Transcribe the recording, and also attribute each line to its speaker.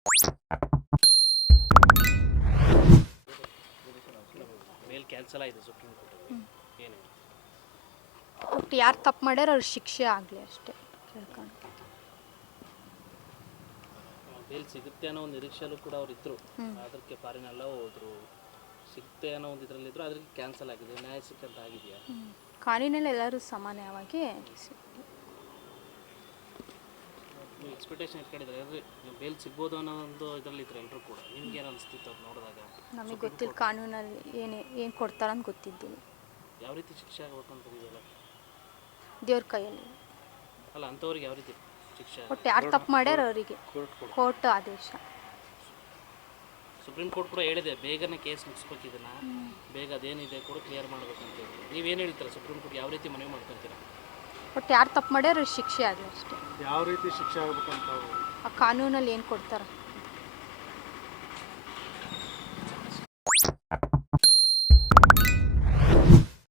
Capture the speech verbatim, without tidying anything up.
Speaker 1: ಮೇಲ್ cancel ಆಗಿದೆ supreme court ಏನು
Speaker 2: ಒಟ್ಟು ಯಾರು ತಪ್ಪು ಮಾಡ್ಯಾರ ಅವ್ರ ಶಿಕ್ಷೆ ಆಗಲಿ ಅಷ್ಟೇ ಕೇಳ್ಕೊಂಡು.
Speaker 1: ಬೇಲ್ ಸಿಗುತ್ತೆ ಅನ್ನೋ ಒಂದು ನಿರೀಕ್ಷೆಯಲ್ಲೂ ಕೂಡ ಅವ್ರು ಇದ್ರು, ಅದಕ್ಕೆ ಫಾರಿನೆಲ್ಲ ಹೋದ್ರು, ಸಿಗುತ್ತೆ ಅನ್ನೋ ಒಂದು ಇದರಲ್ಲಿದ್ರು, ಅದಕ್ಕೆ ಕ್ಯಾನ್ಸಲ್ ಆಗಿದೆ. ನ್ಯಾಯ ಸಿಕ್ಕಂತ ಆಗಿದೆಯಾ?
Speaker 2: ಕಾನೂನಲ್ಲಿ ಎಲ್ಲರೂ ಸಮಾನವಾಗಿ
Speaker 1: ನೀವು ಎಕ್ಸ್ಪೆಕ್ಟೇಷನ್ ಇಟ್ಕೊಂಡಿದ್ರೆ ಅಂದರೆ ಬೇಲ್ ಸಿಗ್ಬೋದು ಅನ್ನೋ ಒಂದು ಇದರಲ್ಲಿ ಇದ್ರು ಎಲ್ಲರೂ ಕೂಡ. ನಿಮ್ಗೆ ಏನು ಅನಿಸ್ತಿತ್ತು ಅದು ನೋಡಿದಾಗ?
Speaker 2: ನಮಗೆ ಗೊತ್ತಿಲ್ಲ ಕಾನೂನಲ್ಲಿ ಏನು ಏನು ಕೊಡ್ತಾರಂತ ಗೊತ್ತಿದ್ದಿಲ್ಲ.
Speaker 1: ಯಾವ ರೀತಿ ಶಿಕ್ಷೆ ಆಗಬೇಕು ಅಂತ ಇದೆಯಲ್ಲ
Speaker 2: ದೇವ್ರ ಕೈಯಲ್ಲಿ
Speaker 1: ಅಲ್ಲ, ಅಂಥವ್ರಿಗೆ ಯಾವ ರೀತಿ ಶಿಕ್ಷೆ?
Speaker 2: ಒಟ್ಟು ಯಾರು ತಪ್ಪು ಮಾಡ್ಯಾರ ಅವರಿಗೆ ಕೋರ್ಟ್ ಆದೇಶ.
Speaker 1: ಸುಪ್ರೀಂ ಕೋರ್ಟ್ ಕೂಡ ಹೇಳಿದೆ ಬೇಗನೆ ಕೇಸ್ ಮುಗಿಸ್ಬೇಕು, ಇದನ್ನ ಬೇಗ ಅದೇನಿದೆ ಕೂಡ ಕ್ಲಿಯರ್ ಮಾಡ್ಬೇಕಂತ ಹೇಳಿ. ನೀವೇನು ಹೇಳ್ತೀರಾ? ಸುಪ್ರೀಂ ಕೋರ್ಟ್ ಯಾವ ರೀತಿ ಮನವಿ ಮಾಡ್ಕೊತೀರಾ?
Speaker 2: ಒಟ್ಟು ಯಾರು ತಪ್ಪು ಮಾಡ್ಯಾರ ಶಿಕ್ಷೆ ಆಗಲಿ ಅಷ್ಟೇ.
Speaker 3: ಯಾವ ರೀತಿ ಶಿಕ್ಷೆ ಆಗ್ಬೇಕಂತ
Speaker 2: ಆ ಕಾನೂನಲ್ಲಿ ಏನು ಕೊಡ್ತಾರೆ